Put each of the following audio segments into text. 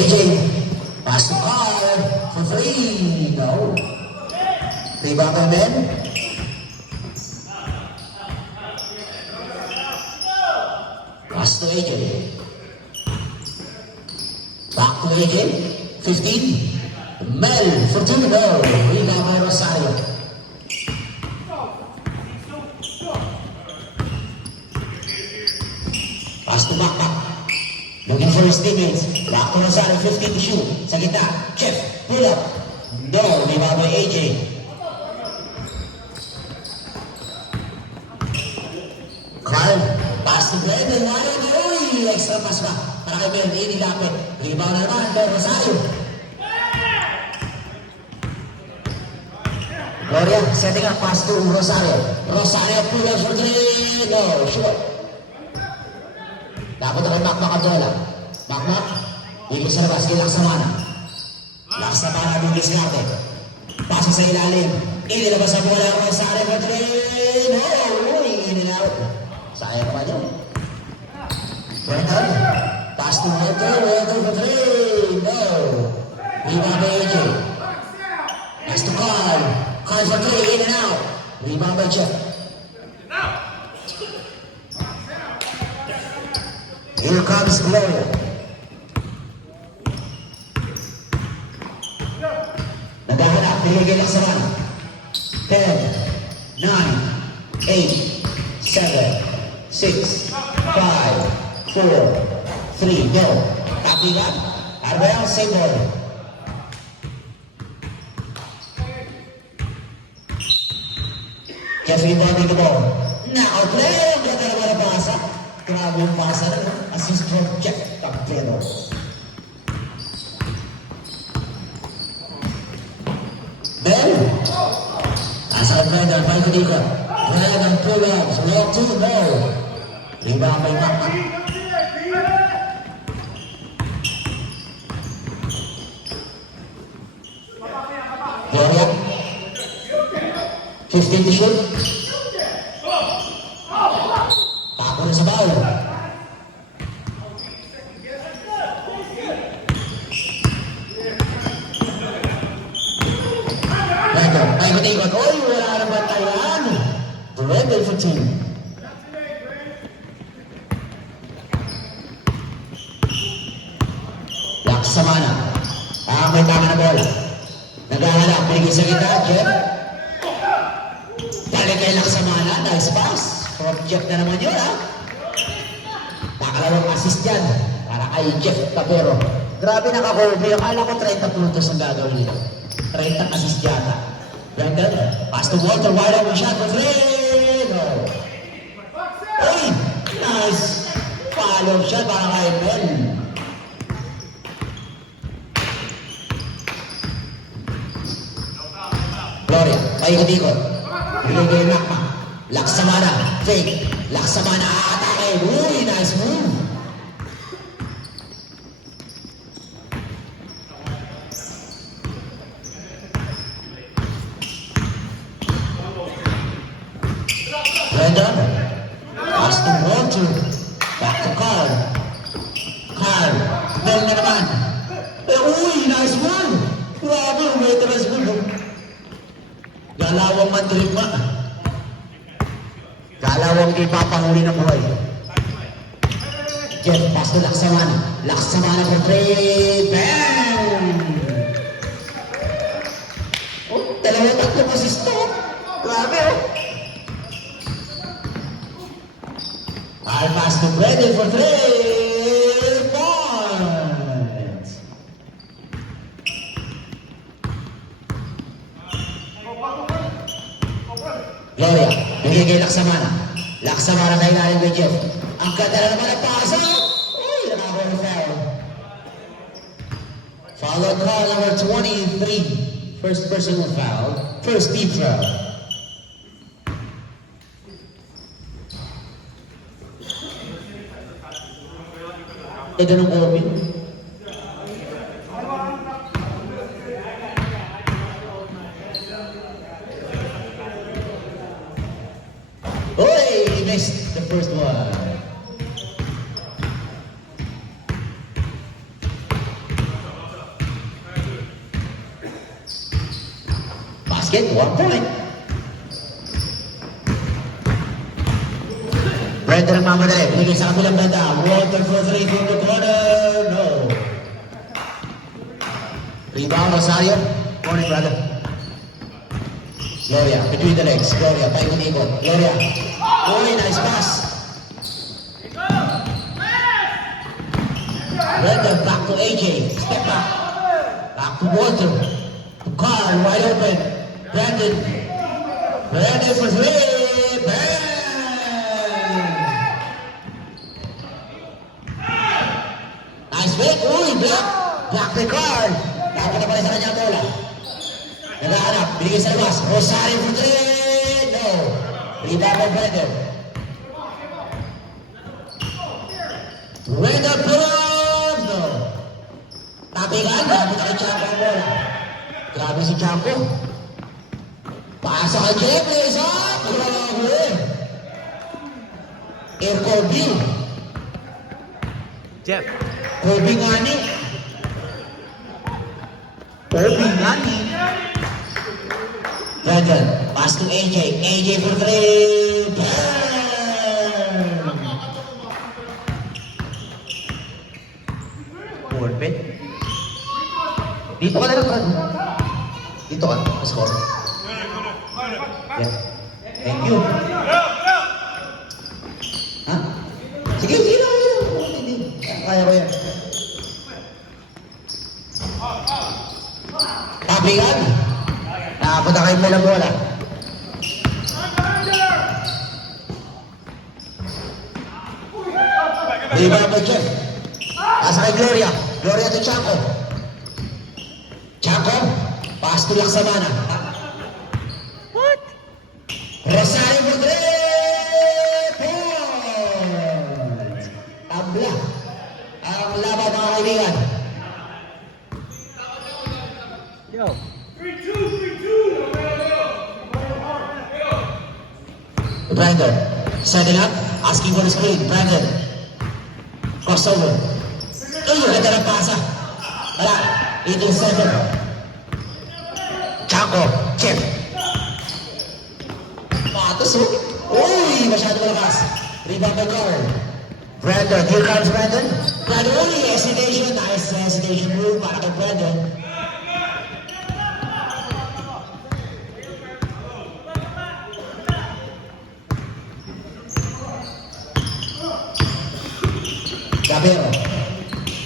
AJ, pass to Carl for three. No. Rebound by Ben. Pass to AJ. Back to AJ. 15. Mel for two. No. Rebound by Rosario. Pass to back. Looking for his teammates. Back to Rosario. 15 to shoot. Sa gitna. Jeff. Pull up. No. Rebound by AJ. Carl. Pass to Brandon. Uy! Extra pass ba? Para kay Ben. Inilapit. Rebound na naman. Pero Rosario. Gloria, setting up pass to Rosario. Rosario pull up for three. No. Short. Dapat na kay Makmak Abdola. Makmak. Ibig sa labas. Kay Laksamana. Laksamana ng diskarte. Paso sa ilalim. Inilabas ang bola ng Rosario for three. No. Uy! Inilawit. Sayang pa dyan. Welton. Pass to Welton. Welton for three. No. Rebound by AJ. Pass to Carl. Carl for three. In and out. Rebound by Jeff. Here comes Gloria. Naghahanap. Pinigay lang sa 1. 10, 9, 8, 7, 6, 5, 4, 3, go. Tapigan. Arbel, same ball. Jeff rebounding the ball. Now, play. Ang ganda naman ang pasa. Grabe yung pasa na. Assist from Jeff Tapiano. Ben. Nasa defender, Paikudika. Drag and pull up. Long two, no. Rebound by Makmak. Gloria. 15 to shoot. Tako na sa foul. Ito, paikot-ikot. Oy, wala naman tayan. Dribble for two. Laksamana. May tama na ball. Naghahanap. Pinigil sa kita. Jeff. Balik kay Laksamana. Nice pass. From Jeff na naman yun, ha? Nakalawang assist yan. Para kay Jeff Tabero. Grabe nakakurbi. Akala ko 30 puntos ang gagawin nila. 30 assist yata. Brandon. Pass to Walter. Wide open shot for three. No. Uy! Nice. Follow shot para kay Ben. Gloria. Paikot-ikot. Binigay Makmak. Laksamana. Fake. Laksamana. Atake. Uy! Nice move. Brandon. Pass to Walter. Back to Carl. Carl. Bell na naman. Uy! Nice move. Grabe. Umetras move. Galawang Madrid ma. Galawang di papahuli ng buhay. Jeff, pass to Laksamana. Laksamana for three. Bang! Oh, tatlo assist to. Grabe, oh. I'll pass to Brandon for three points. Gloria, bigay kay Laksamana. Laksamana na ilalim kay Jeff. Ang ganda na naman ang pasa. Uy, nakakuha ng foul. Foul on call number 23. First personal foul. First team foul. Ito ng Orbin. He missed the first one. Basket, 1 point. Brenda ng mamadali. Binigay sa kabilang banda. Walter for 3 from the corner. No. Rebound, Rosario. Morning, brother. Gloria, between the legs. Gloria, paikot-ikot. Gloria. Uy, nice pass. Brenda, back to AJ. Step back. Back to Walter. To Carl, wide open. Brandon. Brandon for 3. Bang! Nice fake. Uy, block. Block the Carl. Dapat na pala sa kanya bola. Nagahanap. Binigay sa labas. Rosario for 3. No. Rebound by Brandon. Brandon Pulon. No. Tapigan. Dapat na kay Champo ang bola. Grabe si Champo. Pasa kay Jeffrey. Isa. Grabe. Air Kobe. Jeff. Kobe Ngani. Kobe Ngani. Brandon. Pass to AJ. AJ for 3. Bang! Forfeit. Dito ka na lang, Brad. Dito ka. Score. Yeah. Thank you. Ha? Sige, sige lang. Kaya ko yan. Tapigan. Nakapunta kayo mo ng bola. Rebound by Jeff. Nasa kay Gloria. Gloria to Chaco. Chaco. Pass to Laksamana. What? Rosario for 3 points. Tabla. Ang laban mga kaibigan. Yo. Brandon. Setting up. Asking for the screen. Brandon. Crossover. Uy, ganda ng pasa. Wala. 18-7. Chaco. Chip. Patos oh. Uy, masyado malakas. Rebound by Carl. Brandon. Here comes Brandon. Brandon, uy, hesitation. Nice hesitation move para kay Brandon. Cabero.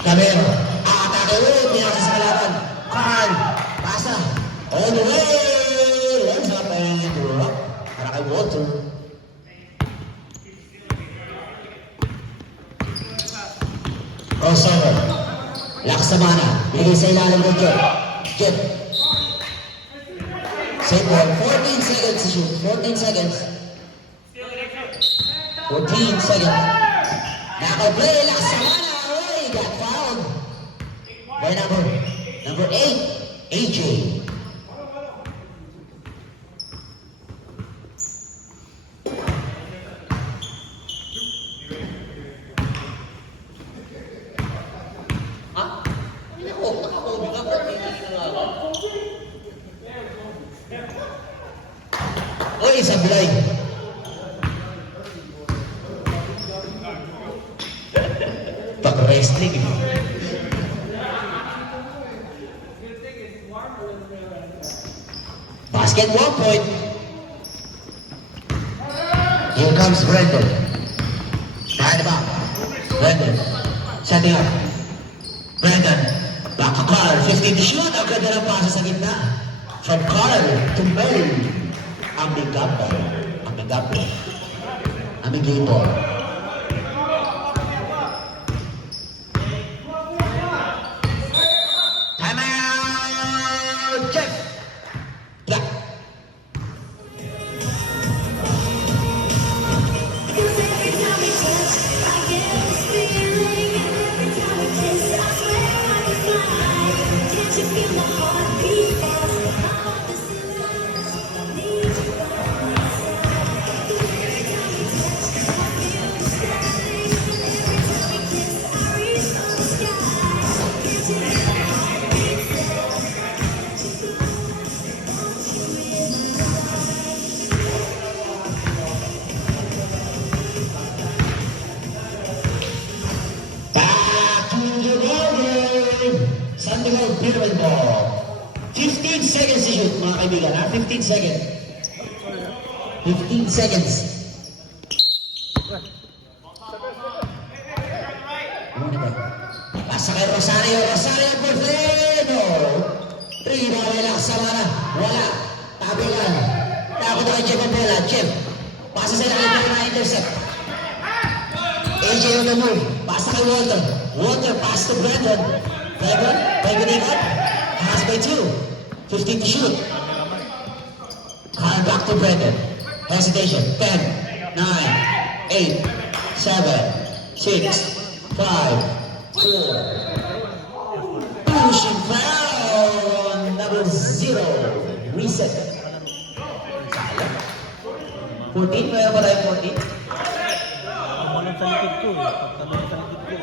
Cabero. Atake ulit. Pinasa sa kalaban. Carl. Pasa. All the way. Let's up and drop. Para kay Walter. Crossover. Laksamana. Binigay sa ilalim ng Jet. Jet. Save ball. 14 seconds to shoot. 14 seconds. 14 seconds. Naka-play, Laksamana, Roy, got fouled. By number 8, AJ. Ha? Naka-Kobe ka, Uy, sablay. Pag-wrestling. Basket, 1 point. Here comes Brandon. Behind the back. Brandon. Setting up. Brandon. Back to Carl. 15 to shoot. Ang ganda ng pasa sa gitna. From Carl to Mel. Amigapo. Amigapo. Amigapo. pyramid ball. 15 seconds to shoot, mga kaibigan, ha? 15 seconds. 15 seconds. Pasa kay Rosario. Rosario for three. No. Rebound nila sa mana. Wala. Tabi lang. Takot kay Jeff ang bola. Jeff. Pasa sa ilalim pero na-intercept. AJ on the move. Pasa kay Walter. Walter pass to Brandon. Brandon ikot. Pass by 2. 15 to shoot. Carl back to Brandon. Hesitation. 10, 9, 8, 7, 6, 5, 4. Pushing foul. Number 0. Reset. 14. Kaya ba tayo 14? Tumalon sa likod ko. Pagtalon sa likod ko.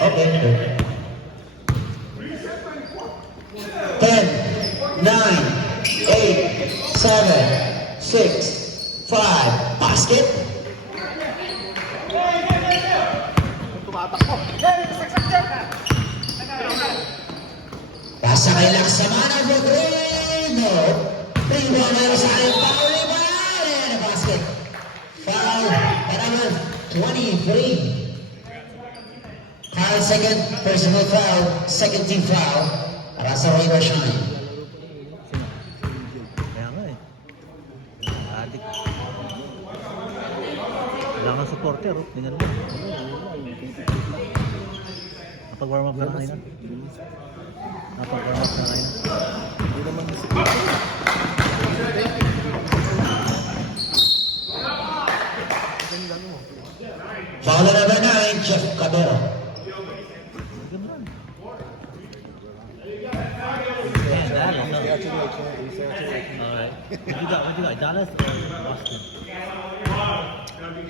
Okay. 10, 9, 8, 7, 6, 5. Basket. Tumatakbo. Pasa kay Laksamana Rodrigo. Rebound na sa ating foul. Rebound. And a basket. Foul. Kailangan 23. Carl second. Personal foul. Second team foul. Para sa River Shine. Kaya nga eh. Adik. Kailangan supporter, oh. Tingnan mo. Napag-warm up ka na kanina? Napag-warm up ka na kanina? Hindi naman Foul na number 9. Jeff Cabero. Alright. What you got? Dallas or Boston?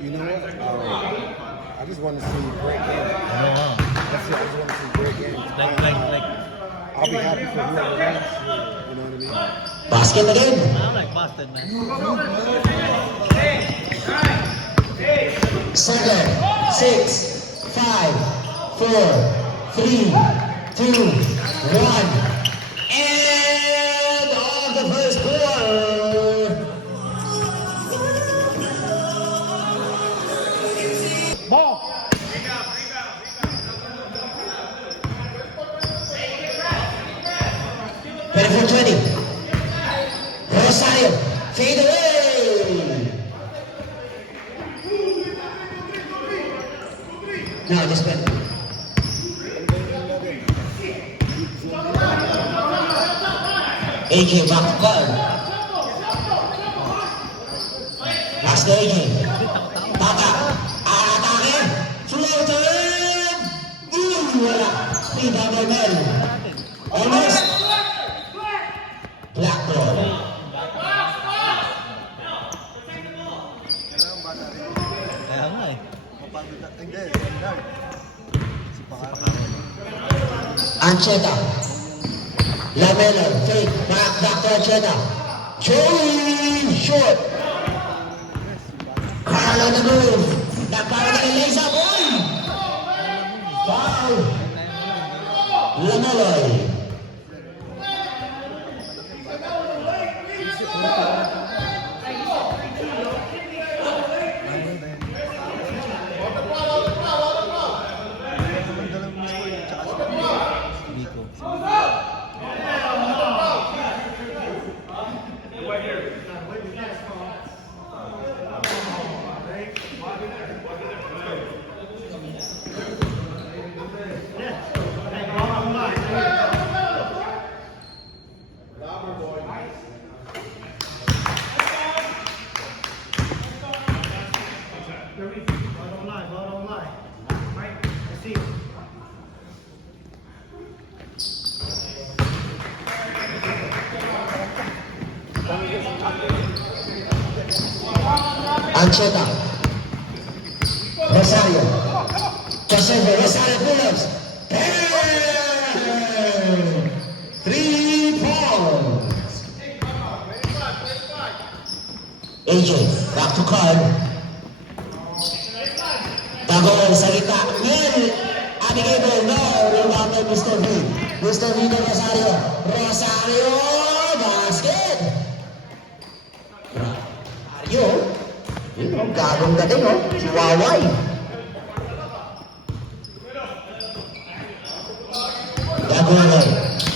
You know what? I just want to see great games. I know, huh? That's it. I just want to see great games. Like, I'll be happy for whoever wins. You know what I mean? Basket again. I like Boston, man. 7, 6, 5, 4, 3, 2, 1. End of the first quarter. Ball! Ready for 20. Rosario. Fade away. Now just went. AJ back to guard. Last to AJ. Baka. Atake. Floater. Wala. Rebound by Mel. Almost. Black ball. Kaya nga eh. Ancheta. Lamelo. Fake. Back to Ancheta. Joey. Short. Carl on the move. Nagpapala kay Leza. Boy. Foul. Lamelo. Biko. Ancheta. Rosario. Crossover. Rosario pull-ups. 3 points. AJ. Back to Carl. Tago sa gitna. Mel. Abigable. No. Rebound Mr. V. Mr. Vito Rosario. Rosario, basket! Rosario, yun o, gagong galing o, si Waway. Gagawin,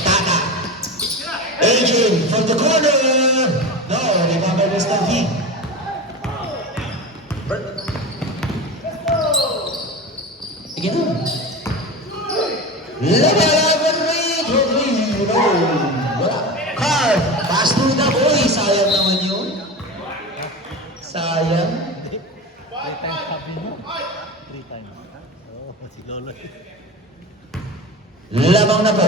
Tata. AJ from the corner. No, recover Mr. V. Sige na. Labalaban rate. No. Wala. Carl. Pass to the boy. Sayang naman yun. Sayang. Three times sabi mo. Three times. Oo, si Lolo. Labang na po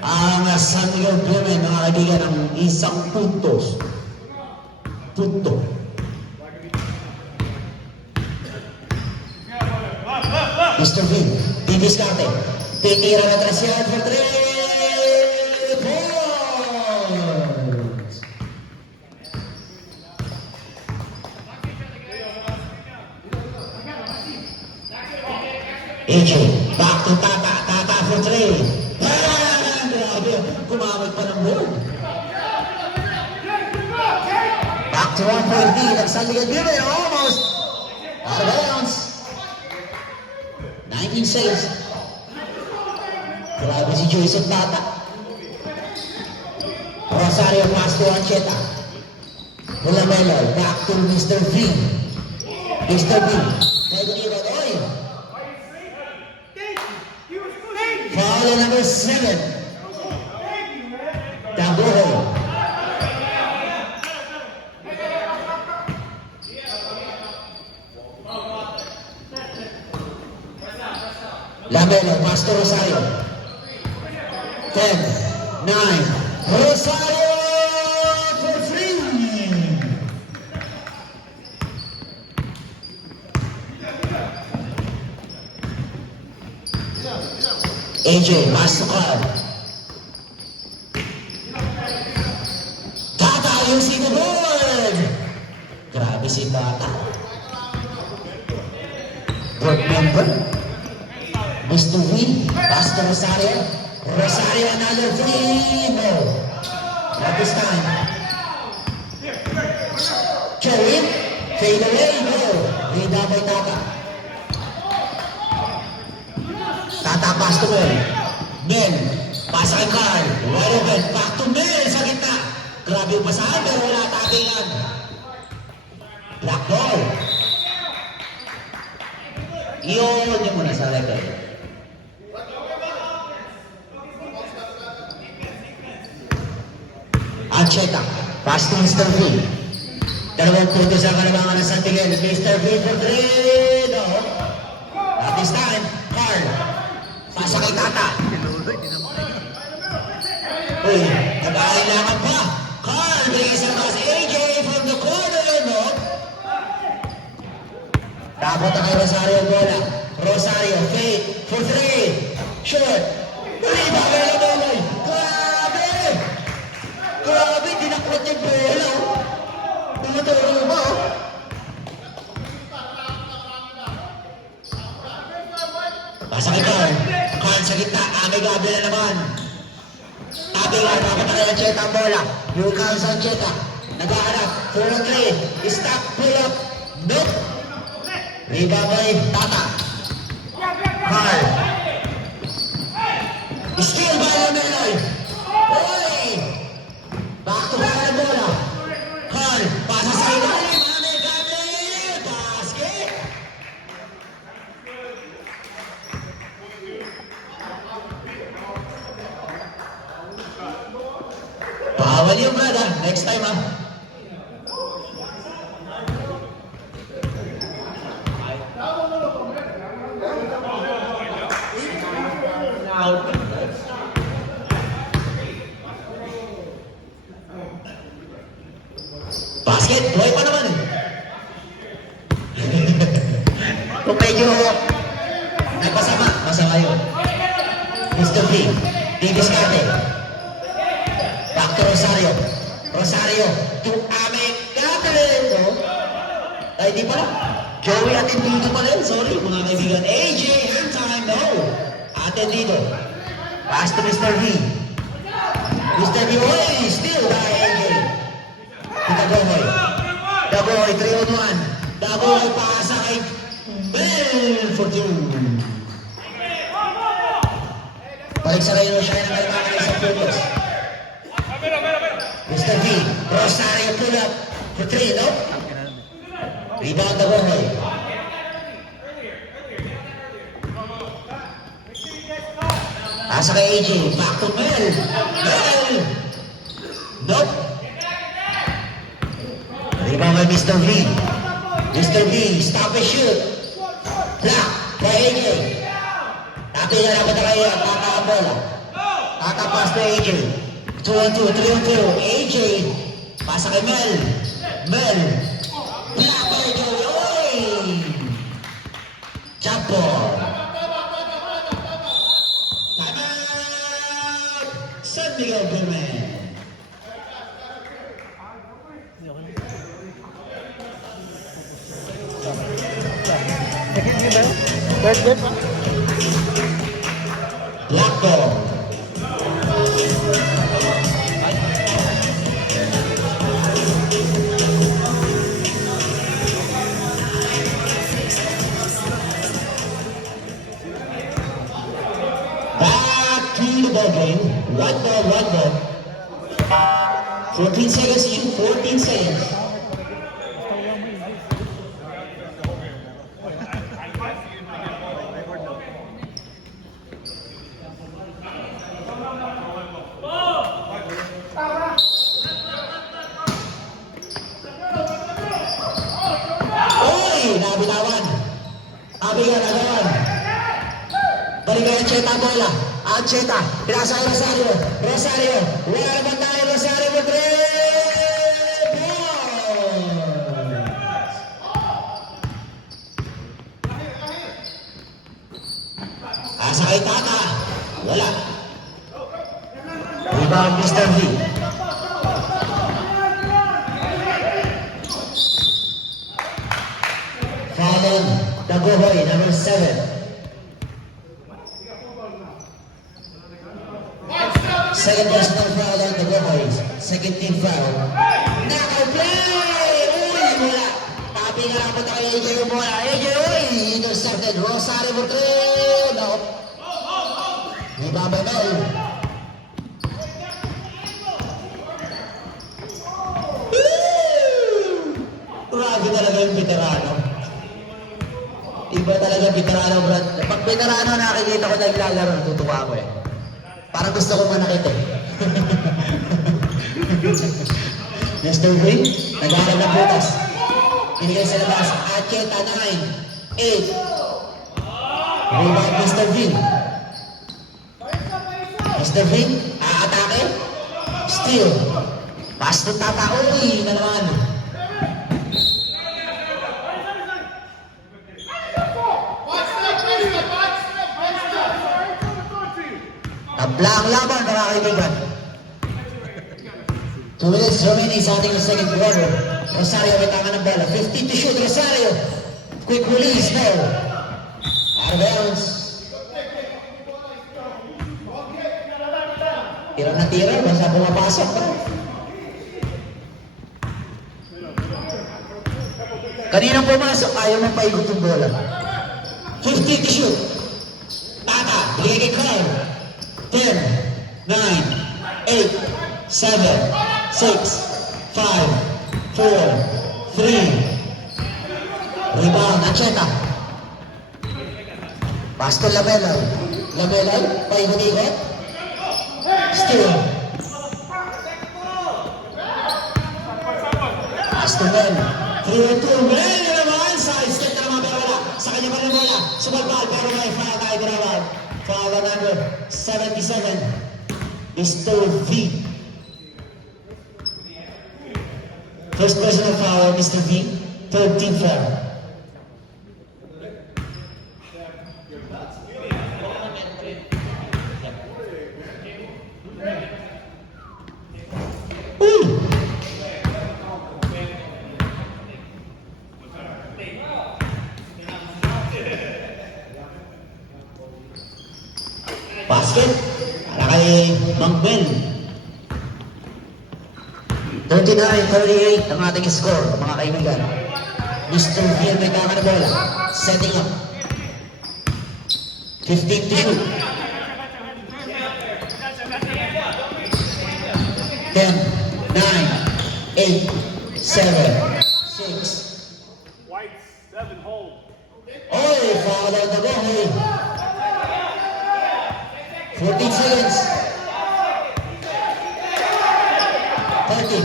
ang San Miguel Blumen, mga kaibigan, ng isang punto. Mr. V, didiskarte. Titira na atrás yan for 3 points. AJ, back to Tata. Tata for 3. Grabe, kumamit pa ng board. Back to 1.3. Nagsan Miguel Blumen, almost out of bounds. 19 seconds. Grabe si Jason Tata. Rosario pass to Ancheta. Mulamelo, back to Mr. V. Mr. V. Pwede niyo oy. Foul on number 7. Dagoho. Lamelo, pass to Rosario. 10, 9, Rosario for 3. AJ, pass to Carl. Tata using the board. Grabe si Tata. Board member. Mr. V, pass to Rosario. Rosario, another 3. No. Not this time. Cherry, fade away. No. Rebound by Tata. Tata pass to Mel. Mel, pass kay Carl. Wide open. Back to Mel sa gitna. Grabe yung pasahan pero wala tatingan. Black ball. Iyon yung muna sa record. Ancheta, pass to Mr. V. Dalawang punto sa kalabangan ng San Miguel. Mr. V for 3. No. At this time, Carl. Pasa kay Tata. Uy, nag-aalinlangan pa. Carl, bigay sa pass. AJ from the corner. No. Tapos na kay Rosario bola. Rosario, fade for 3. Short. Uy, bagay na bagay. Grabe! Grabe, dinakwat yung bola. Tumaturo ba? Pasa kay Carl. Carl sa gitna. Amigable na naman. Tabi nga, dapat na Ancheta ang bola. Lucas Ancheta. Nag-aarap. 4-3. Stop, pull up. Nope. Rebound by Tata. Carl. Steal by Lamelo. Oy! Back to Carl ang bola. Carl, pasa sa ilalim. Amigable. Basket. Bawal yung brother. Next time ah. Basket, buhay pa naman eh. Kung medyo nagpasama, masama yun. Mr. V, didiskarte. Back to Rosario. Rosario, to Amigable. Ay, di pala. Joey Atendido pala yun. Sorry, mga kaibigan. AJ, hand time. No. Atendido. Pass to Mr. V. Mr. V, oy, still by AJ. Dagohoy. Dagohoy, 3-on-1. Dagohoy, paasa kay Bell for 2. Balik sa Reno siya ng kalimangan sa Purpose. Mr. V, Rosario pull up for 3, no? Rebound Dagohoy. Paasa kay AJ, back to Mel. Mel! Nope. Rebound by Mr. V. Mr. V, stop and shoot. Block by AJ. Tapi na dapat na kayo, Tata ang bola. Tata pass to AJ. 2-on-2, 3-on-2. AJ, pasa kay Mel. Mel. Block by AJ. Oy! Jump ball. Time out! San Miguel Goodman. Second game ba? Third game ba? Black ball. Back to the ball game. One ball. 14 seconds in, 14 seconds. Oy! Nabitawan. Abigan, agawan. Balikan ang Cheta bola. Ang Cheta. Pinasa kay Rosario. Rosario. Wala naman tayo. Rosario with 3 balls. Asa kay Tata. Wala. Rebound Mr. V. Foul Dagohoy, number 7. Second personal foul on Dagohoy. Second team foul. Knockout play! Uy, wala. Tapi nga lang punta kay AJ yung bola. AJ, uy! Intercepted. Rosario for 3. No. May babay. Grabe talaga yung veterano. Iba talaga veterano, Brad. Pag veterano nakikita ko naglalaro, natutuwa ako eh. Parang gusto ko manakit eh. Mr. Green, nag-aaral ng butas. Pinigay sa labas. Acheta, 9, 8. Rebound Mr. Green. Mr. Green, aatake. Steal. Pass to Tata. Uy, na naman. Tabla ang laban, mga kaibigan. 2 minutes remaining sa ating second quarter. Rosario may tama ng bola. 15 to shoot, Rosario. Quick release, no. Out of bounds. Tira na tira, basta pumapasok pa. Kaninang pumasok, ayaw mong paikot yung bola. 50 to shoot. Tata, bigay kay Carl. 10, 9, 8, 7, 6, 5, 4, 3. Rebound, Acheta. Pass to Lamelay. Lamelay, paikot-ikot. Steal. Pass to Mel. 3-2. Mel naman. Side step na naman pero wala. Sa kanya pa rin bola. Sumalpal pero may foul tayo ginawa. Foul number 77. Mr. V. First personal foul, Mr. V. Third team foul. Basket. Bangwell. 39-38 ang ating score, mga kaibigan. Mr. Hill may tama na bola. Setting up. 15 to shoot. 10, 9, 8, 7, 6. White, 7, hold. Oy, foul on the goal. 14 seconds. 30, 2, 1.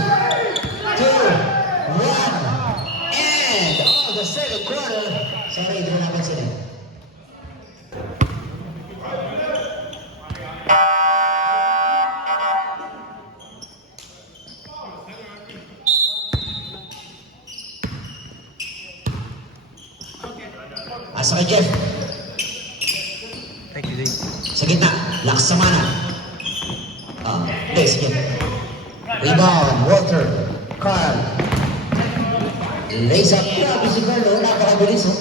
And the second quarter. Sorry, hindi mo napansin eh. Asa kay Jeff. Thank you, Jay. Sa gitna. Lakas sa mana. Hindi, sige. Rebound. Walter. Carl. Lays up. Grabe si Carl, oh. Napakabilis, oh.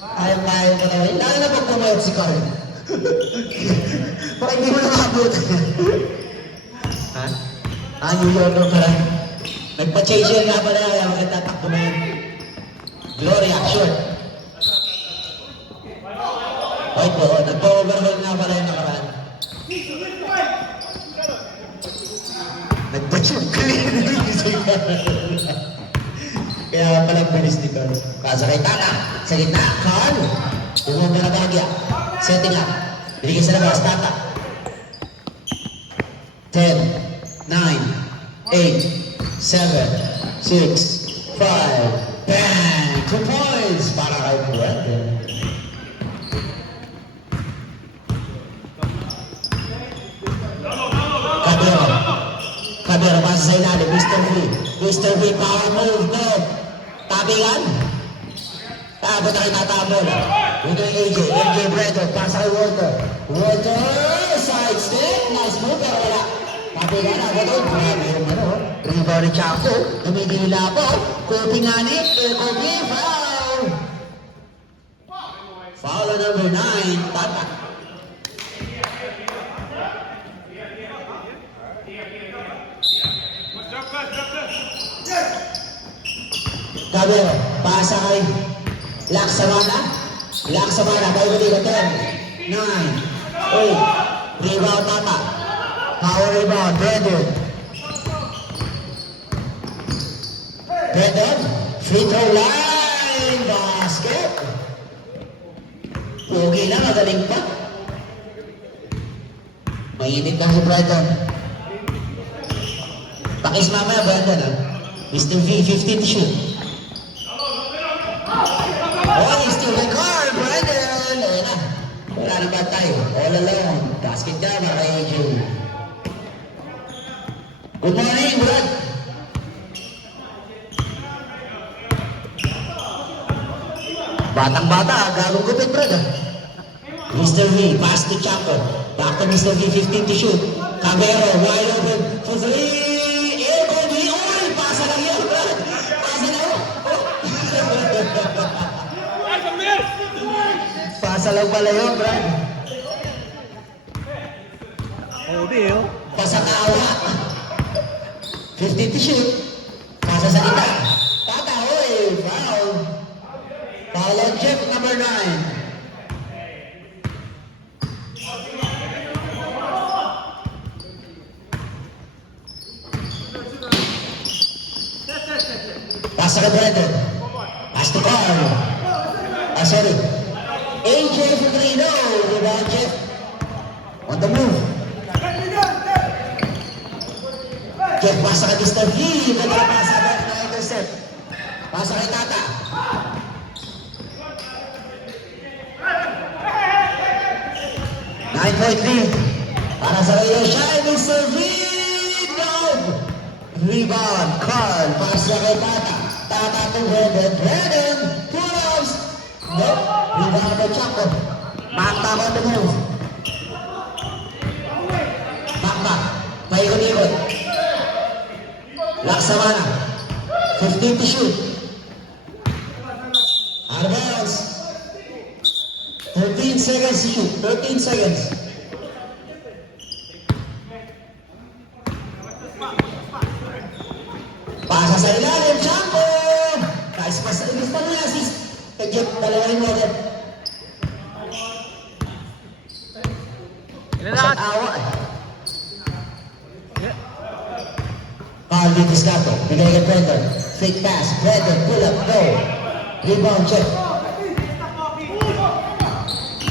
Ayaw-ayaw pa naman. Lalo na pag pumayot si Carl. Baka hindi mo nakabot. Ha? New Yorker pala. Nagpa-change nga pala. Kaya magtatakbo na yun. Gloria, short. White po, nagpa-overhaul nga pala yung nakaraan. Nagpa-shoot clean. Kaya palang bilis ni Carl. Pasa kay Tata. Sa gitna. Carl. Umong na bagya. Setting up. Binigay sa labas. Tata. 10, 9, 8, 7, 6, 5. Bang! 2 points para kay Brandon. Kabero pasa sa ilalim. Mr. V. Mr. V. Power move. No. Tabingan. Abot na kay Tatabol. Ito yung AJ. AJ Bredo. Pasa kay Walter. Walter. Side step. Nice move. Pero wala. Tabingan. Abot doon. Grabe yung ano. Rebound ni Chaco. Tumigila po. Kopi nga ni. Kopi. Foul. Foul on number 9. Tata. Kabero, pasa kay Laksamana. Laksamana, kay Rodrigo. 10, 9, 8. Rebound Tata. Power rebound, Brandon. Brandon, free throw line. Basket. Pugi na, magaling pa. Mainit na si Brandon. Pakis mamaya, Brandon, ha? Mr. V, 15 to shoot. Oh, he's still the car, Brandon! Ayan na. Wala na ba tayo? All alone. Basket ka ba kay AJ? Good morning, Brad! Batang-bata, gagong gupit, Brad. Mr. V, pass to Chaco. Back to Mr. V, 15 to shoot. Cabero, wide open for 3. Pasa lang yun, Brad! Pasa lang yun! Pasa lang pala yun, Brad. Oh, di, oh. Pasa kawa. 50 to shoot. Pasa sa kita. Tata, oy! Foul. Foul on Jeff, number 9. Pasa ka Brandon. Pass to Carl. Sorry. AJ Fibrino. Rebound Jeff. On the move. Jeff, pasa ka Mr. V. Ganda na pasa ka na intercept. Pasa kay Tata. Para sa iyo siya, Mr. V. No. Rebound. Carl. Pasa kay Tata. Tata to Brandon. Brandon. Pull-ups. No. Rebound kay Chaco. Makta ko to move. Bakbak. Paikot-ikot. Laksamana. 15 to shoot. Out of bounds. 13 seconds to shoot. 13 seconds. Egypt, dalawin mo agad. Ilan Isang na? awa. Carl Vitiscato, bigay kay Brandon. Fake pass, Brandon, pull up, go. Rebound check.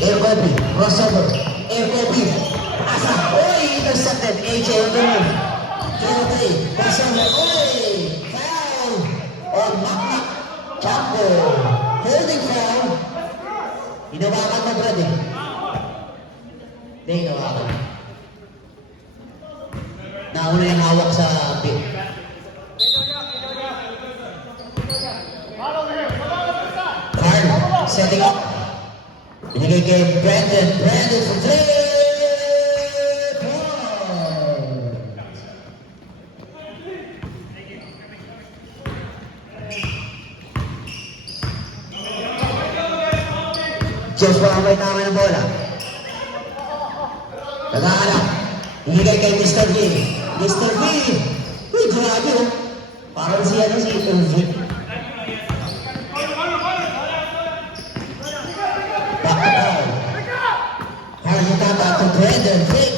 Air Kobe, crossover. Air Kobe, asa. Oy, intercepted. AJ on the move. 3-3, crossover. Oy, foul. On Makmak. Champo. Holding foul. Hinawakan mo, Brad eh. Hindi, hinawakan. Nauna yung hawak sa pin. Carl, setting up. Binigay kay Brandon. Brandon for 3 points. Joshua ang may tama ng bola. Nag-aanap. Binigay kay Mr. V. Mr. V! Uy, grabe oh. Parang si Irvin. Back to Carl. Carl yung tata to Brandon. Fake.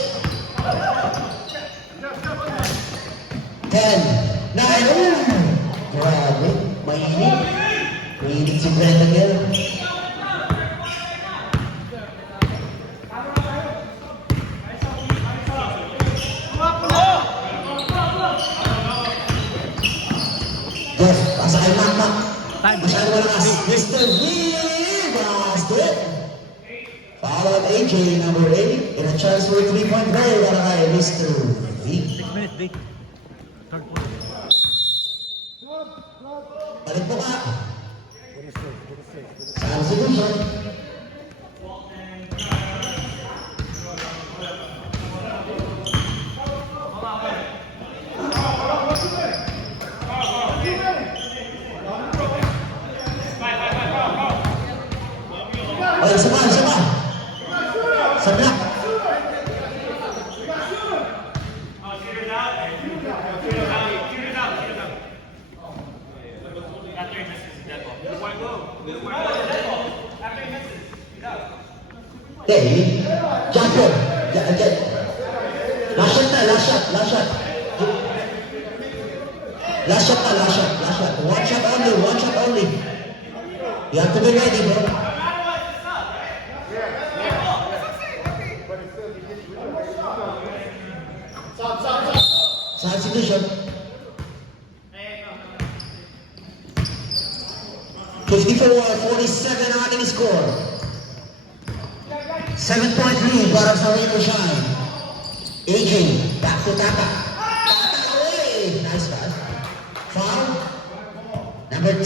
10. 9. Oh! Grabe. Mainit. Mainit si Brandon ngayon. Jeff, pasa kay Makmak. Time. Masyado malakas. Mr. V! Basta it. Foul on AJ, number 8. And a chance for a 3-point play para kay Mr. V. 6 minutes, D. Third quarter. Balik po ka. What is this? What is this? What is this? Sa substitution. Oh, isa pa. Sa block. Okay, jumper. Last shot. One shot only. You have to be ready, bro. Substitution. 54-47 ang ating score. 7-point lead para sa Rainbow Shine. AJ, back to Tata. Tata away! Nice pass. Foul. Number 2.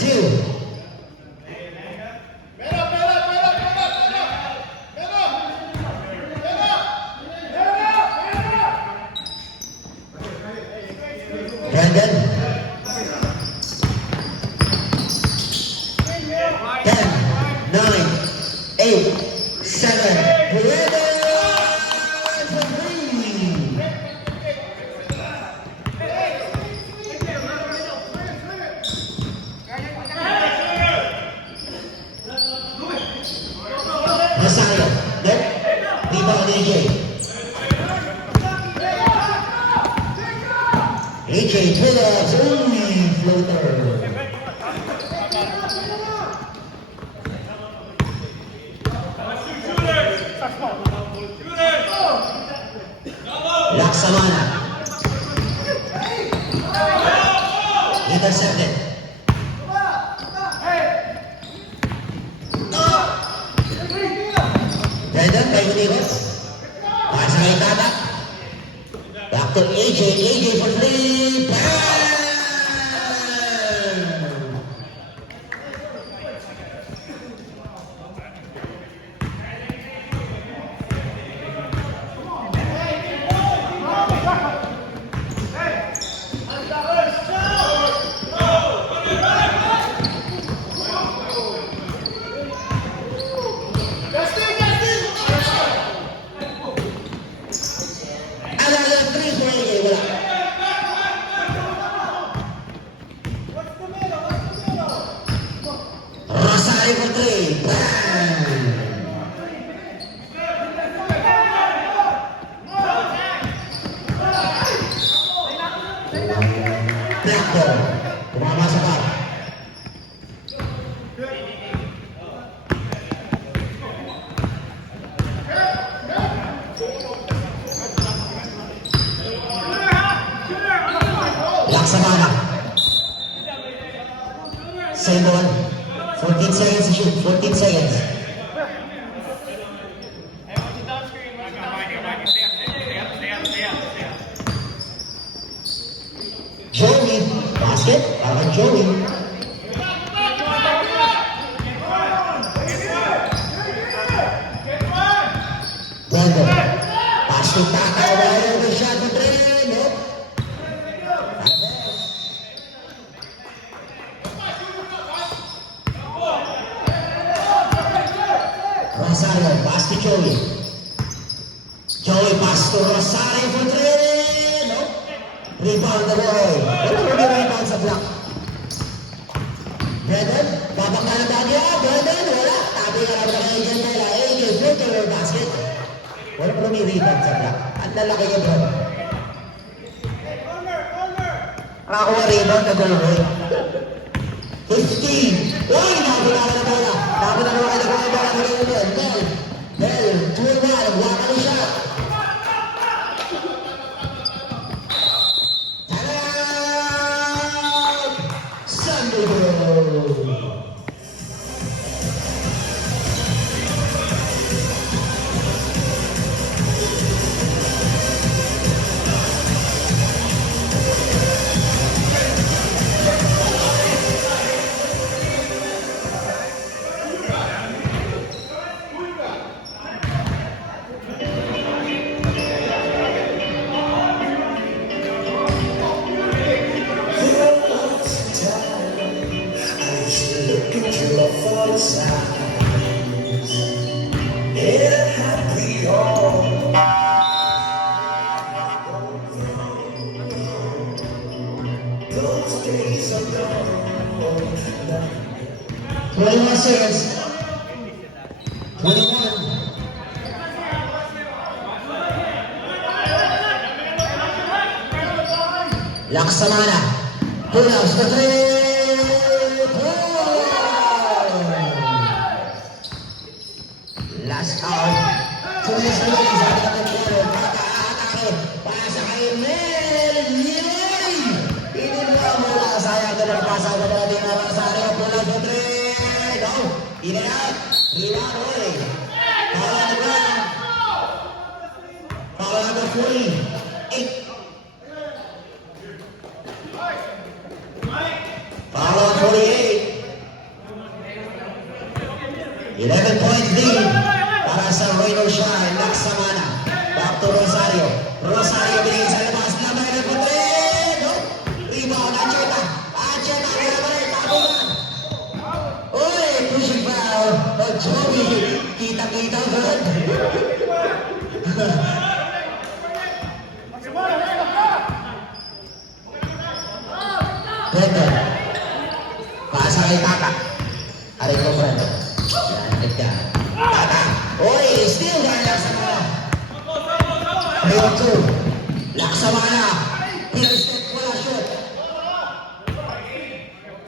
Brandon. 10, 9, 8, 7. Brandon for 3. Masaya. Nope. Rebound AJ. AJ pull-ups, only floater. Laksamana. Intercepted. Brandon, kay Gutierrez. Pasa kay Tata. Back to AJ. AJ for 3. Bang! Another 3 for AJ. Wala. sa'yo ball. 14 seconds to shoot. 14 seconds. Joey, basket, para Joey. Brandon, pass to Taka, wire the shot to three, nope. Rosario, pass to Joey. Joey, pass to Rosario for three, nope. Rebound the boy. Wala mo rebound sa block. Brandon, babakta na tayo. Brandon, wala. Tabi ka lang ng AJ nila. AJ, put your basket. Wala pa may rebound sa block. Ang lalaki niya, bro. Nakakuha rebound na goal, boy. 15. Uy, nakapita na bola. Nakapita na bola. Nakapita na bola. Bell, 2-1. Waka na siya. Seconds. 21. Laksamana. Pull-ups for three. Last out. 2 minutes remaining sa ating pagkakaroon. Pagkakaatake. Pasa kay Mel. Yay! Inila mo na. Sayang ka ng pasa. Agad natin na Rosario. Pull-ups for three. In and out, rebound away. Foul on the ground. Foul number 48. Foul on 48. 11 point lead para sa Reno Shine. Laksamana. Back to Rosario. Rosario binigay sa labas. Number 11 for 3. No. Rebound. Acheta. Acheta. Tabunan. Uy, pushing foul. Oh, Joey. Kita-kita, bud. Brandon. Pasa kay Taka. Aray ko, Brandon. Yan, ka. Taka. Uy, still gaya sa mga. Rio 2. Laksamana. Pinal step, wala shoot.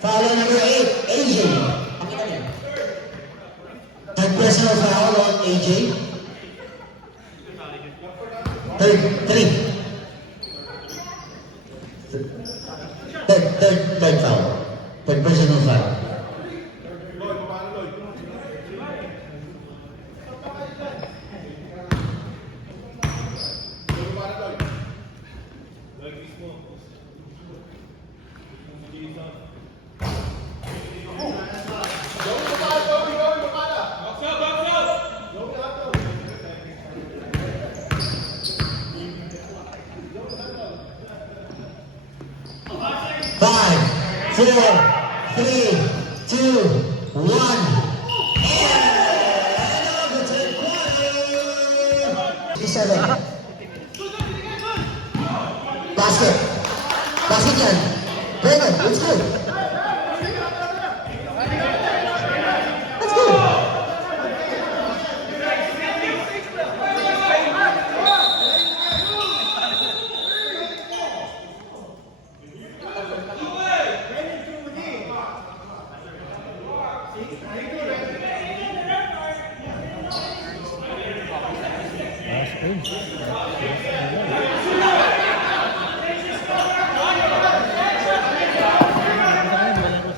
Foul on number 8, AJ. Third personal foul on AJ. Third foul. Third personal foul. Five, 4, 3, 2, 1. And on the third quarter. 7. Basket. Basket yan. Brandon, let's go. Let's go.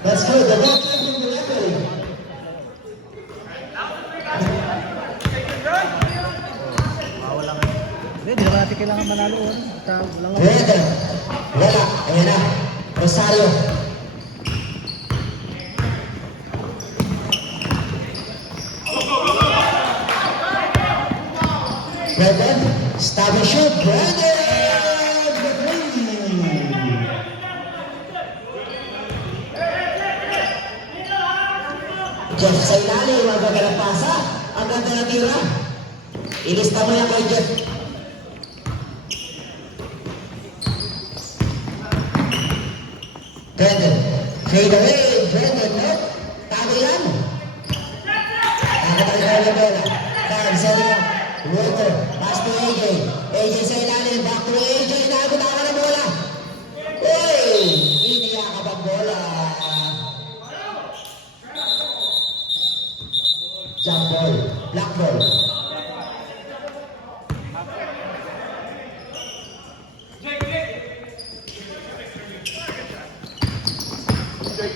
That's good. The Hindi naman natin kailangan manalo. Lang. Brother. Wala. Ayan na. Rosario. Brother. Stab and shoot. Brother. Jeff sa ilalim. Ang ganda ng pasa. Ang ganda ng tira. Ilista mo yan kay Jeff. Brandon, fade away, Brandon, no? Tago yan. Nakatagal na bola. Carl, setting up. Walter, pass to AJ. AJ sa ilalim, back to AJ. Nakakutawa na bola. Uy! Iniyak ang bola. Jump ball, black ball.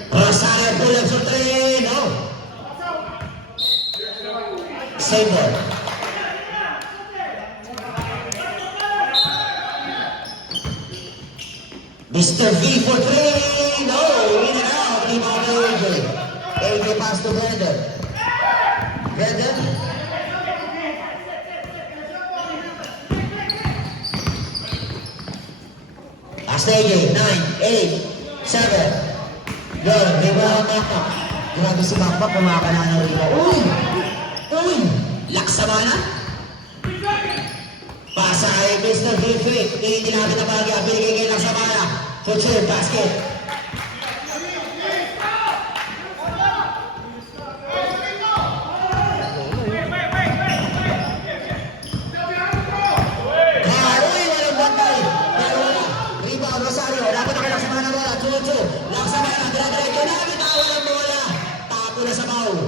Rosario pull up for three, no? Same ball. Mr. V for three, no? In and out, rebound to AJ. AJ pass to Brandon. Brandon. Pass to AJ, 9, 8, 7. Good, rebound Makmak. Grabe si Makmak, kumakana ng rebound. Uy! Uy! Laksamana? Pasa kay Mr. Gilfrey. Hindi natin na bagya. Binigay kay Laksamana. For sure, basket. Uy! Walang bantay. Pero wala. Rebound, Rosario. Dapat na kay Laksamana bola. 2-2. Laksamana. Dire-diretso na. Bitawa ng bola. Tapo na sa bao.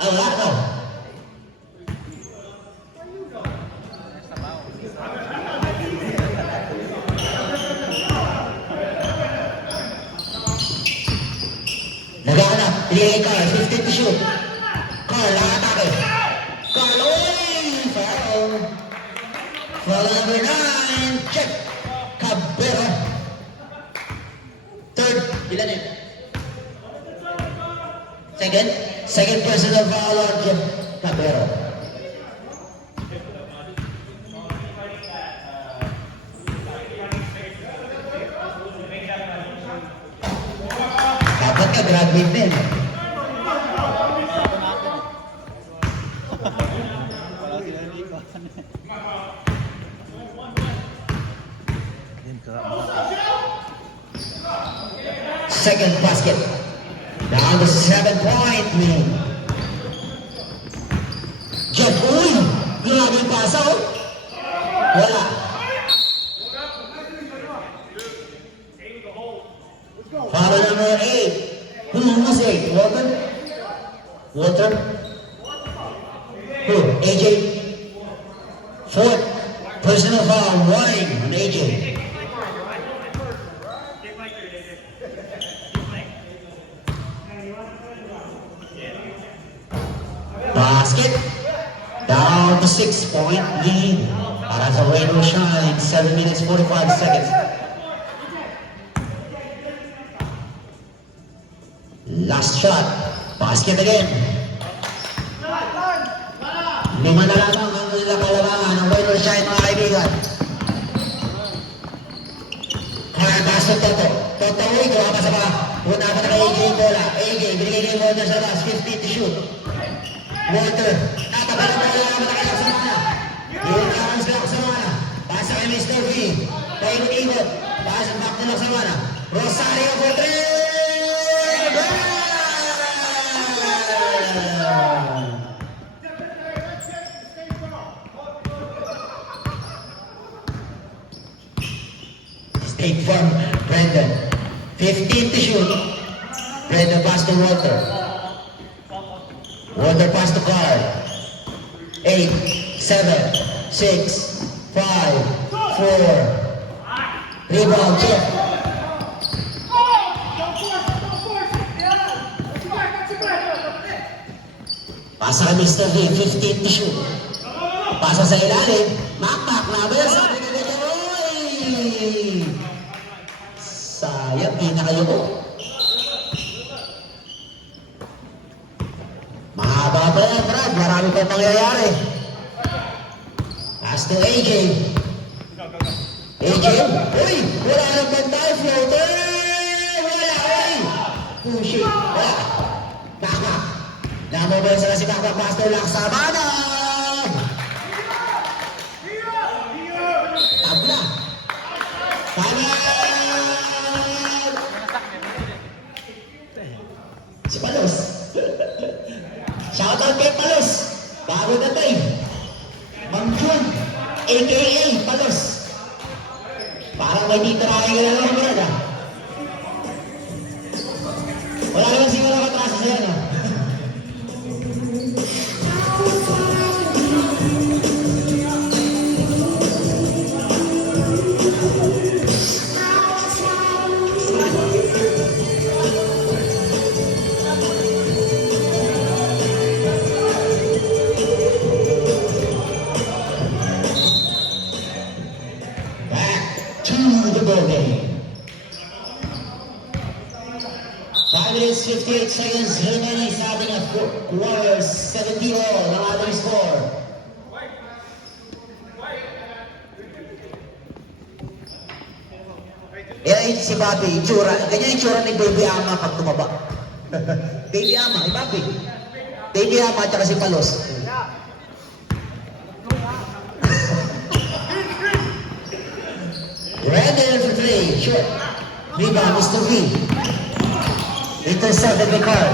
Wala no. Naghahanap. Pinigay Carl. 15 to shoot. Carl, nakatake. Carl, uy! Foul. Foul number 9. Check. Cabero. Third. Ilan yun? Second. Second personal foul on Jeff Cabero. Dapat ka graduate din. Second basket. Down to 7-point lead. Jeff, uy! Grabe yung pasa, oh! Wala. Foul number 8. Who was 8? Walter? Walter? Who? AJ? Fourth. Personal foul. Warning on AJ. Basket. Down to 6-point lead. Para sa Rainbow Shine. 7 minutes 45 seconds. Last shot. Basket again. 5 na lamang ang nilang kalabangan ng Rainbow Shine, mga kaibigan. Kaya basket Toto. Toto, uy, gawa pa sa mga. Una pa na kay AJ yung bola. AJ, binigay kay Walter sa last. 15 to shoot. Walter, natabal ang bola naman na kay Laksamana. Iunahan sila Laksamana. Pasa kay Mr. V. Paikot-ikot. Pasa back to Laksamana. Rosario for 3. Stay firm, Brandon. 15 to shoot. Brandon pass to Walter. Walter pass to Carl. 8, 7, 6, 5, 4. Rebound, check. Pasa kay Mr. V, 15 to shoot. Pasa sa ilalim. Makmak, laban sa ating kagaya. Oy! Sayang, di na kayo po. Mahaba pa yan, Brad. Marami pa pangyayari. Pass to AJ. AJ, uy! Wala nang bantay, floater! Wala, uy! Push it, wala. Makmak. Namabasa na si Makmak, pass to Laksamana. Tabla. Tangan! Si Palos. Shoutout kay Palos. Bago na tayo. Mang Jun, a.k.a. Palos. Parang may titirahin ka na lang mo na. Wala naman siguro katrasa sa yan, ha? Back to the ball game. 5 minutes, 58 seconds remaining sa ating quarter 70 all ng ating score. Yan si Bobby, itsura. Ganyan itsura ni Baby Ama pag tumaba. Baby Ama, eh Bobby. Baby Ama at saka si Palos. Brandon for 3, short. Rebound, Mr. V. Intercepted by Carl.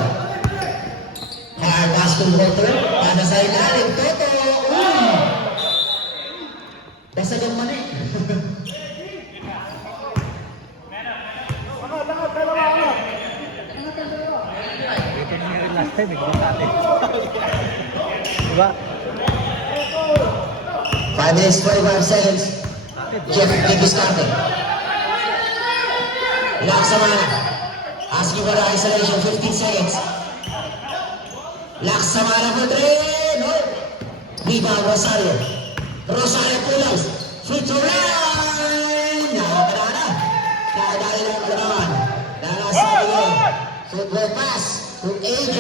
Carl pass to Walter. Para sa ilalim. Toto! Basag ang mani. Ito nangyari last time, ikaw natin. Diba? 5 minutes, 25 seconds. Jeff Davis starting. Laksamana. Asking for the isolation, 15 seconds. Laksamana for 3. No. Rebound, Rosario. Rosario pulls. Free throw line. Nakakadana. Nakadali lang ang kalaban. Nakasabi ko. Football pass to AJ.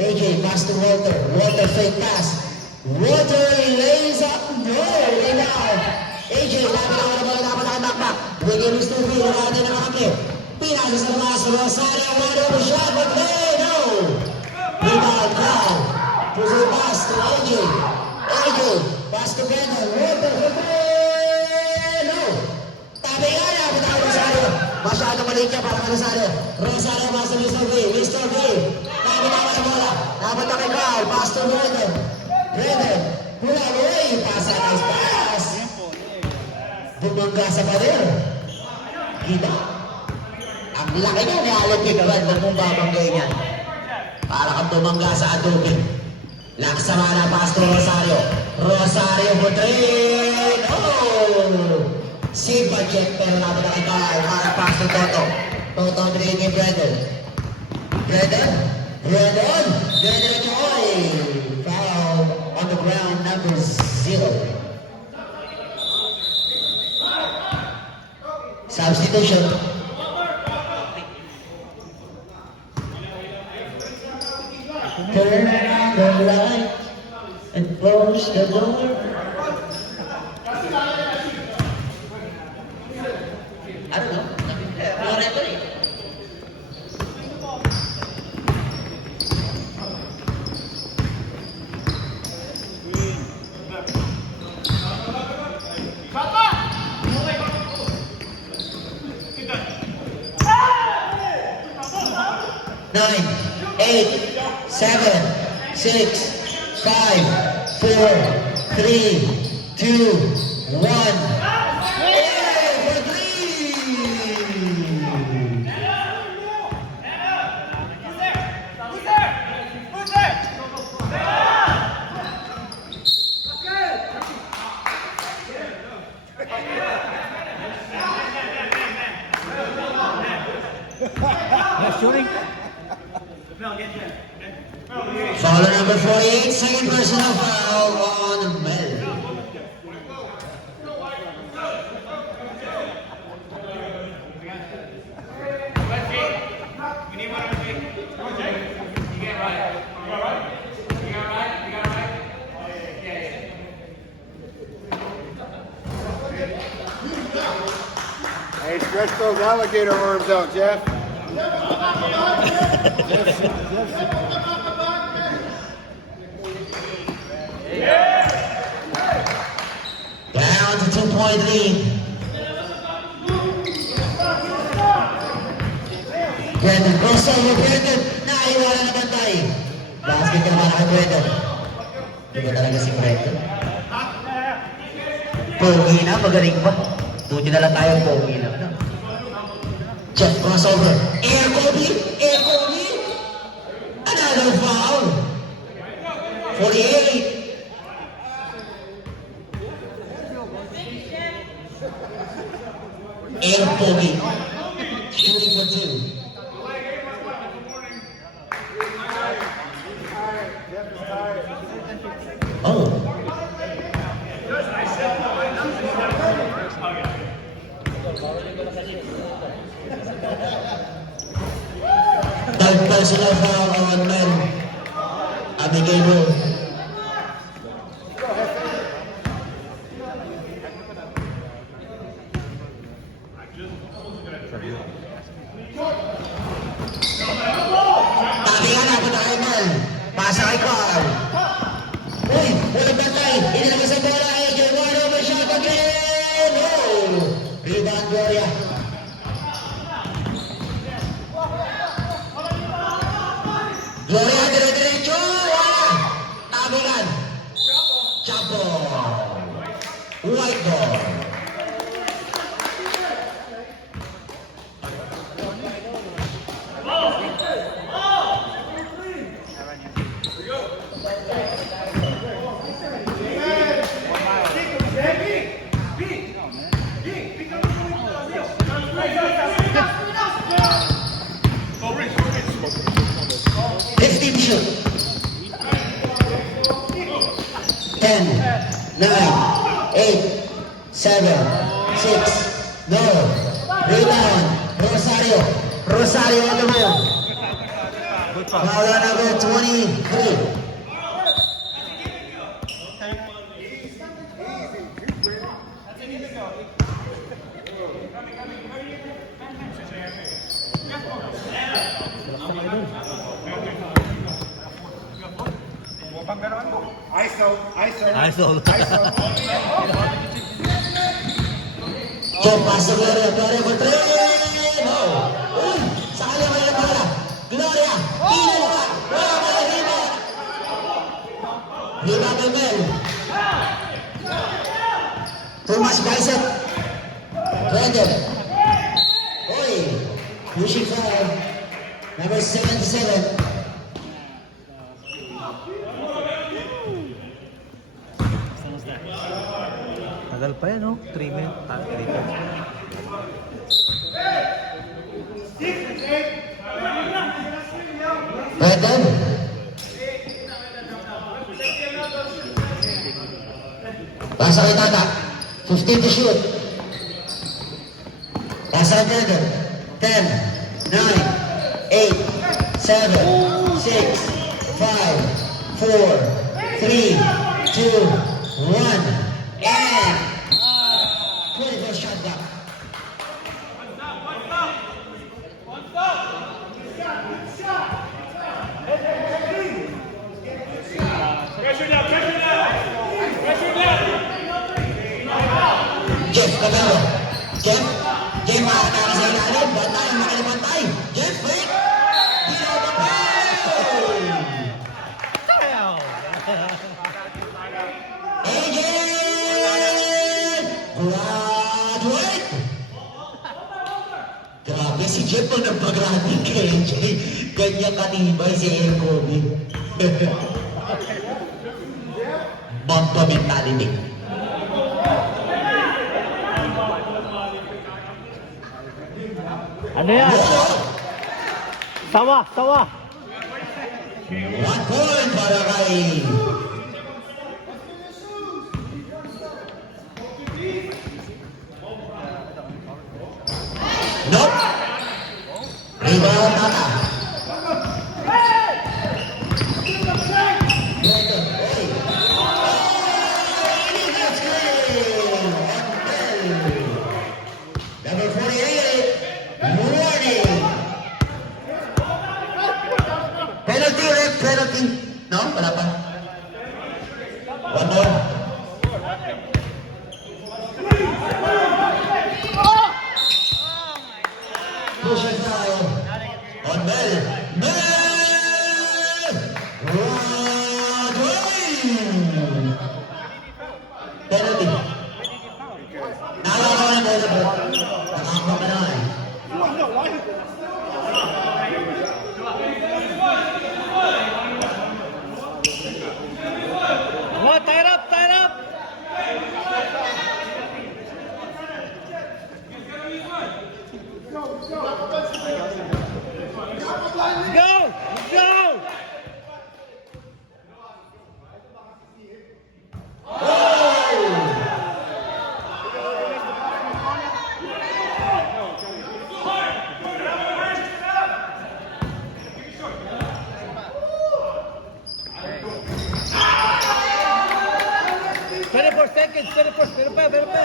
AJ pass to Walter. Walter fake pass. Walter lays up. No. Rebound. AJ, labi na wala mga dapat ang backback. Bigyan Mr. V, wala natin ang kami. Pinasa sa mas, Rosario, wide open shot, but no! Rebound, Carl. Puso pass to AJ. AJ, pass to Brandon. Walter for 3! No! Tabi nga na, bitaw Rosario. Masyadong maliit niya para kay Rosario. Rosario, pass to Mr. V. Mr. V, tabi na sa bola. Napunta kay Carl, pass to Brandon. Brandon, pula away, pass a nice pass. Bumangga sa pader. Kita. Ang laki niya, nialit kay Gawad. Huwag mong babanggayin yan. Para kang bumangga sa adobe. Laksamana pass to Rosario. Rosario for 3. Oh! Si Pajet pero natin na kay Carl. Para pass to Toto. Toto drink kay Brandon. Brandon. Brandon. Brandon Joy. Foul on the ground, number 0. Substitution. Turn the light and close the door. I don't know. Whatever. Nine, 8, 7, 6, 5, 4, 3, 2, 1. Shooting. Fouler number 48, second personal foul on Mel. Hey, stretch those alligator arms out, Jeff. Down to 2-point lead. Brandon, crossover, Brandon. Naiwala na bantay. Basket ka naman kay Brandon. Iba talaga si Brandon. Pogi na, magaling pa. Buti na lang tayo pogi na. Jeff crossover. Air Kobe. Air Kobe. Another foul. 48. Air Kobe. Shooting for two. Oh. Third personal foul on Mel. Abigable. Tabi ka na, punta kay Mel. Pasa kay Carl. Uy, walang bantay. Inilabas ang bola. AJ Ward over shot again. Oh! Rebound Gloria. Gloria, dire-diretso. Wala. Tabigan. Chapo. White ball. Fifteen shoot. 10, 9, 8, 7, 6, no. Rebound. Rosario. Rosario on the rim. Foul on number 23. ISO, ISO. Ayos all. Jump pass to Gloria. Gloria for three. No. Uy, sakali mo yung bola. Gloria. Pila ka. Wala ka na rebound. Rebound kay Mel. Too much bicep. Brandon. Uy. Pushing foul. Number 77. Tagal pa yan, no? 3 minutes. 3 minutes. Brandon. Pasa kay Tata. 15 to shoot. Pasa kay Brandon. 10, 9, 8, 7, 6, 5, 4, 3, 2, 1. And 24 shot clock. Jeff Cabello. Jeff makakatara sa ilalim. Bantay, makalibantay. Jeff, break. Below the ball. AJ! Graduate! Grabe, si Jeff ang nagpag-graduate kay AJ. Ganyan katibay si Air Kobe. Mamba mentality. Ano yan? Sawa, sawa. 1 point para kay nope. Rebound Tata. Number 48, warning. Penalty, ref, penalty. No, wala pa. One more. Pushing foul on Mel. Mel! Rodwin! Penalty. Naalala ko na yung bola, bro. Nakakama ka na eh. What? Tie it up! Tie it up! Let's go! Let's go! Pero pa.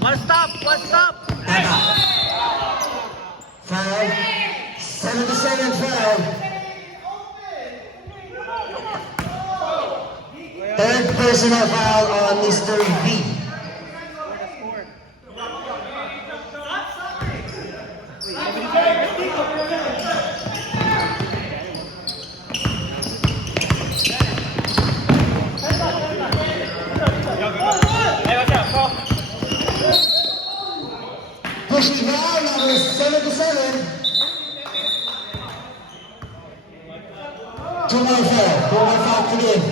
One stop! One stop! Tata. Foul. 7-7 foul. Third personal foul on Mr. V. Pushing foul number 7-7. Two more fouls to give.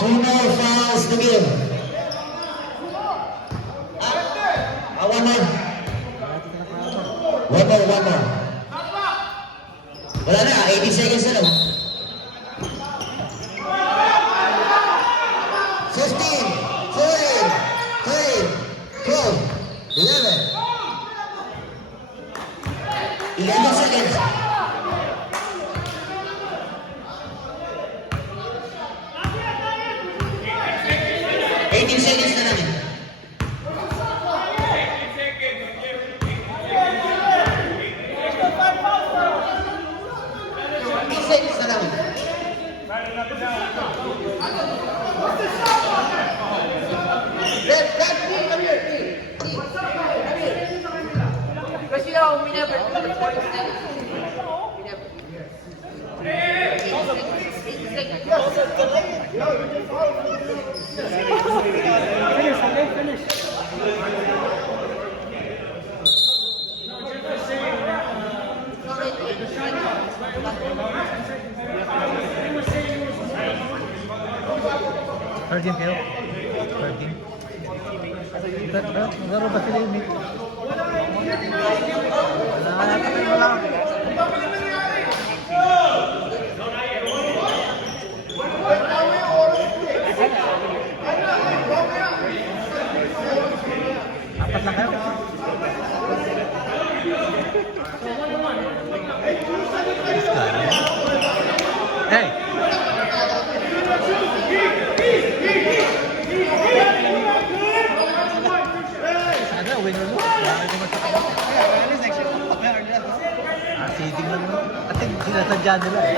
Two more fouls to give. One more. Wala na, 80 seconds na lang. 15, 14, 13, 12, 11. 11 seconds. 18 seconds na namin. 8 seconds na namin. Come here. Because you know, we never do the 40 seconds. We never Third game kayo? Third game? Laro ba sila yun eh? Wala. Apat lang kayo? Hey! Sana, winner mo. Bakit ko masakit? Seeding lang mo. At sinasadya nila eh.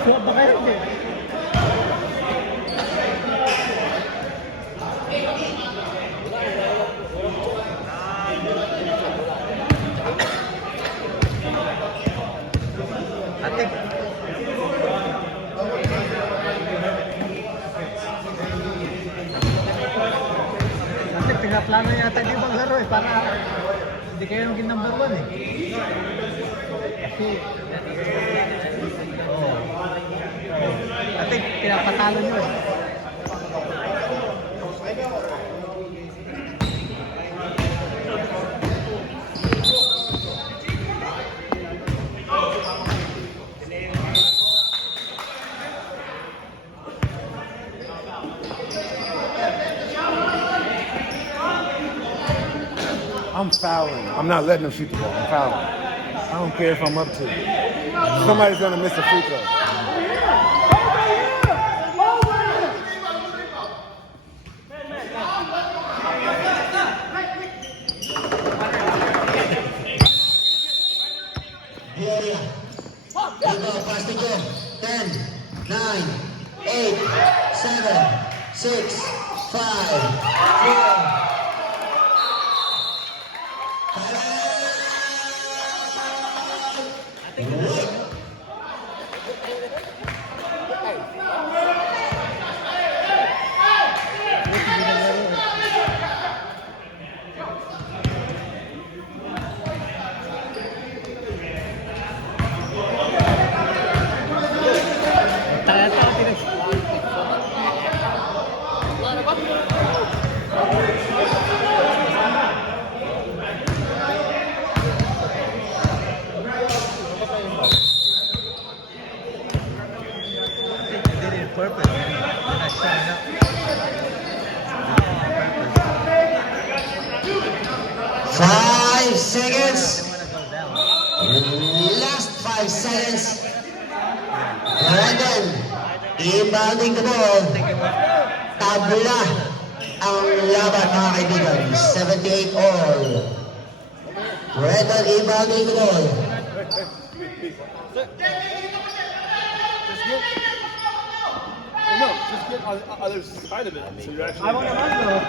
Suwab ba kayo? Hindi. Ate. Ate, pinaplano yata di bang laro eh. Para hindi kayo naging number 1 eh. Kasi, oh. Ate, pinapatalo nyo eh. I'm fouling. I'm not letting them shoot the ball. I'm fouling. I don't care if I'm up to it. Somebody's gonna miss a free throw. Gloria. Ito, plastic ko. 10, 9, 8, 7, 6, 5, 4. Purpose. They're not showing up. Purpose. 5 seconds. They wanna go down. Last 5 seconds. Brandon, inbounding the ball. Tabla ang laban, mga kaibigan. 78 all. Brandon, inbounding the ball. No, just get on the other side of it. So you're actually. I want to run though.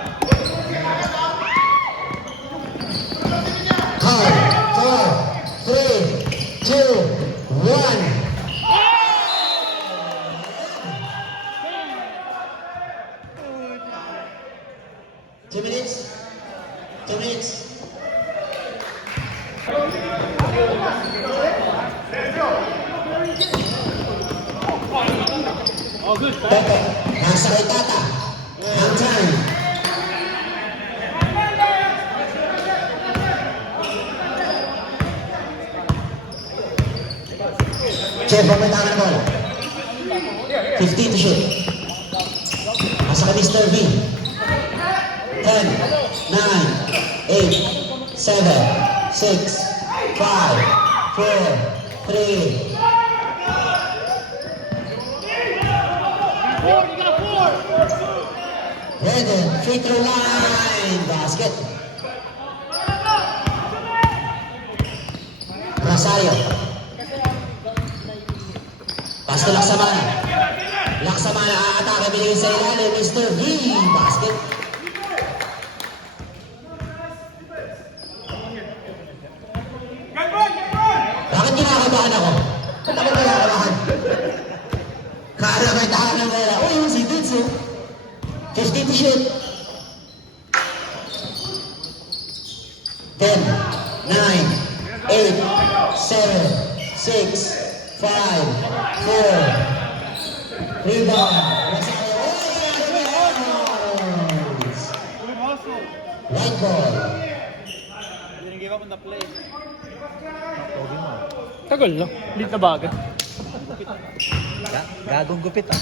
5, 4, 3, 2, 1. Two minutes. 2 minutes. Oh, good. Pepe, nasa kay Tata. Ang time. Jeff, pamunta ka na bola. 15 to shoot. Nasa kay Mr. V. 10, 9, 8, 7, 6, 5, 4, 3. Brandon, free throw line, basket. Rosario. Pass to Laksamana. Laksamana aatake, binigay sa ilalim, Mr. V, basket. Bakit kinakabahan ako? Bakit kinakabahan? Kaarabay tahan ng bola. Uy, yung si Dutsu. 15 to shoot. 10, 9, 8, 7, 6, 5, 4. Rebound. White ball. Didn't give up on the play. Tagal lang. Hindi na bagay. Gagong gupit ah.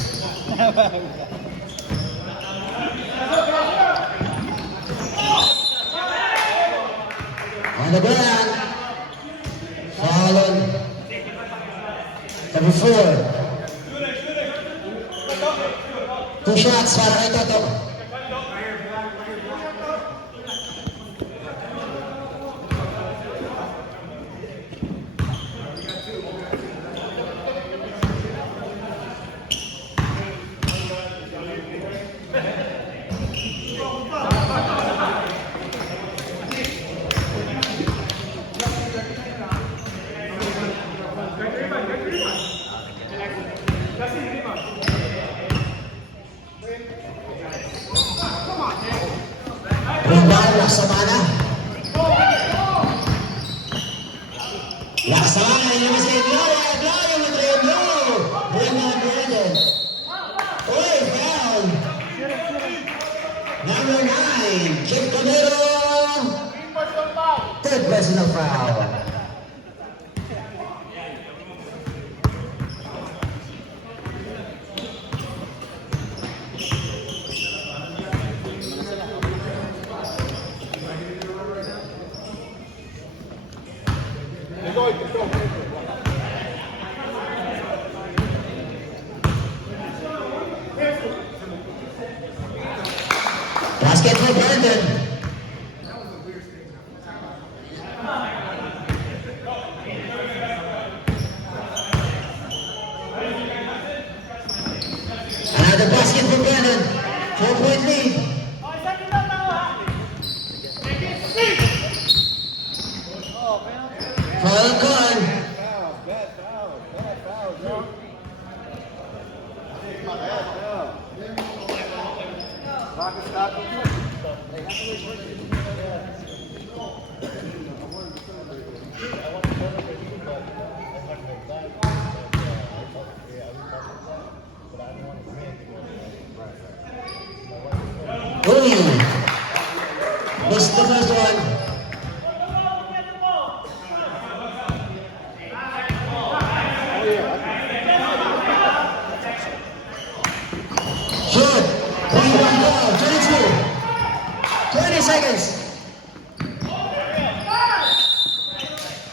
On the ground. Fallen. Number 4. 2 shots para kay Toto. Laksamana, ilabas kay Gloria. Gloria with Reno. Brandon. Oy, foul. Number 9, Kip Camero. Third personal foul. Basket for Brandon. Another basket for Brandon. 4-point lead. Foul call. Ooh. Missed the first one. Short. 3-1 ball. 22. 20 seconds.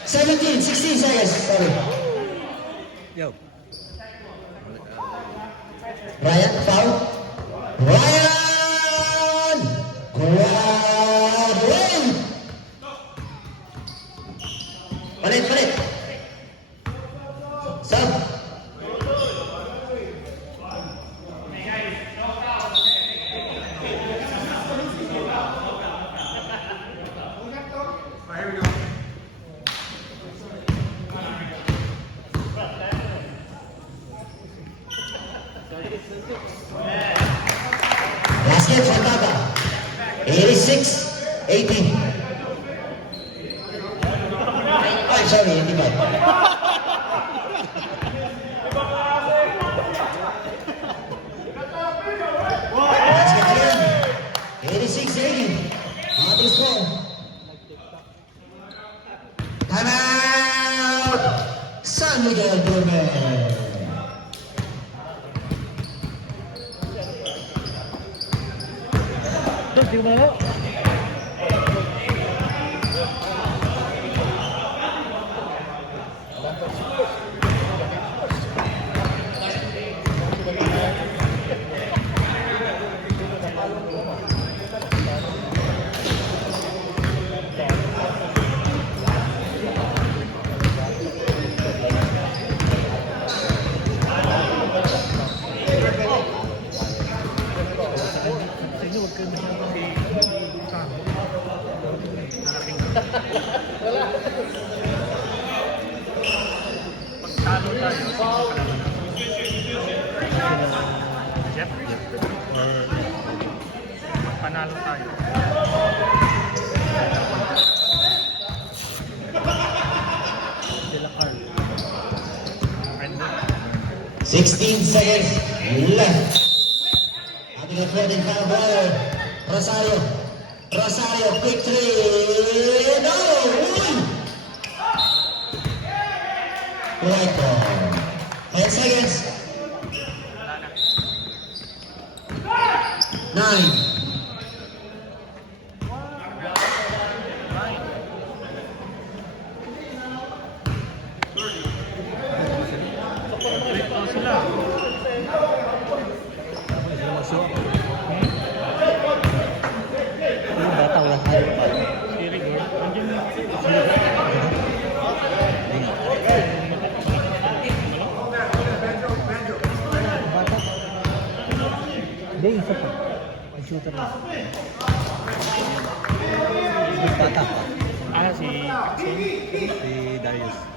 17, 16 seconds. Sorry. Yo. Ryan, foul. Ryan! Graduate! Palit. Sub. Basket for Tata. 86-18. Ay, sorry, hindi ba? Basket again. 86-80. Ating score. Time out! San Miguel Gourmet. Doon, di mo na. 16 seconds left. Ating floating foul ball. Rosario. Rosario, quick three. No! Right ball. 10 seconds. 9. Hindi, isa pa. Mag-shooter na. Big bata pa. Ah, si Si Darius.